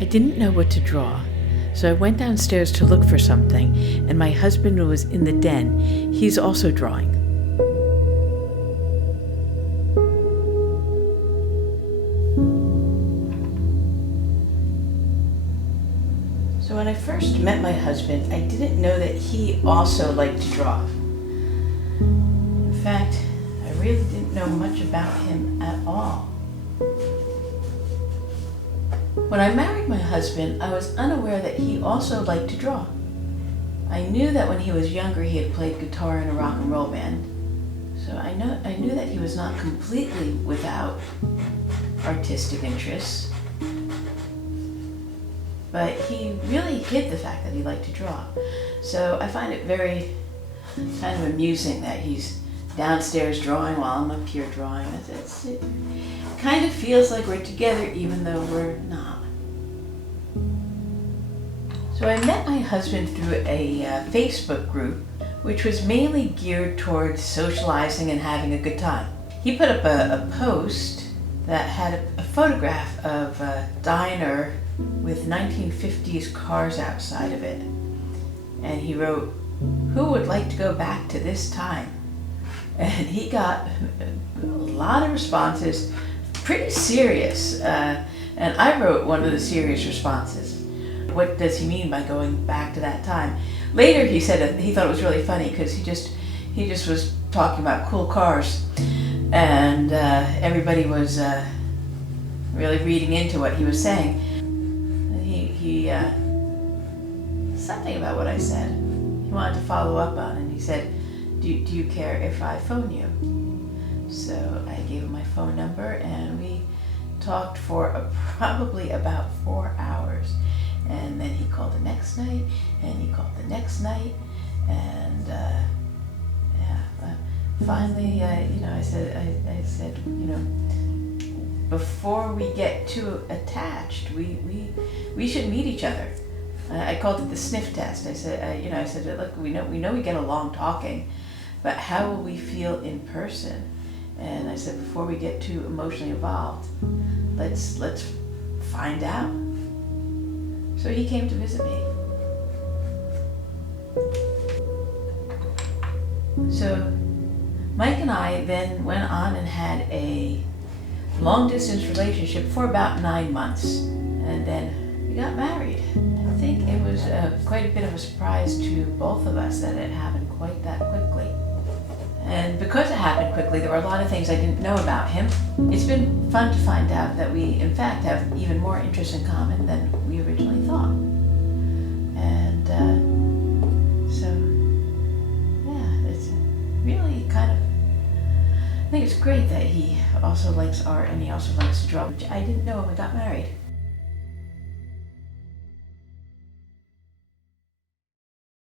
I didn't know what to draw, so I went downstairs to look for something, and my husband was in the den. He's also drawing. So when I first met my husband, I didn't know that he also liked to draw. In fact, I really didn't know much about him at all. When I married my husband, I was unaware that he also liked to draw. I knew that when he was younger he had played guitar in a rock and roll band, so I knew that he was not completely without artistic interests. But he really hid the fact that he liked to draw. So I find it very kind of amusing that he's downstairs drawing while I'm up here drawing. It kind of feels like we're together even though we're not. So I met my husband through a Facebook group which was mainly geared towards socializing and having a good time. He put up a post that had a photograph of a diner with 1950s cars outside of it. And he wrote, "Who would like to go back to this time?" And he got a lot of responses, pretty serious. And I wrote one of the serious responses. What does he mean by going back to that time? Later he said that he thought it was really funny because he just was talking about cool cars, and everybody was really reading into what he was saying. He something about what I said he wanted to follow up on, and he said, do you care if I phone you? So I gave him my phone number and we talked for probably about 4 hours, and then he called the next night and he called the next night, and finally I said before we get too attached, we should meet each other. I called it the sniff test. I said, look, we know we get along talking, but how will we feel in person? And I said, before we get too emotionally involved, let's find out. So he came to visit me. So Mike and I then went on and had a long-distance relationship for about 9 months, and then we got married. I think it was quite a bit of a surprise to both of us that it happened quite that quickly. And because it happened quickly, there were a lot of things I didn't know about him. It's been fun to find out that we, in fact, have even more interests in common than we originally thought. And so, yeah, it's really kind of, I think it's great that he also likes art and he also likes to draw, which I didn't know when we got married.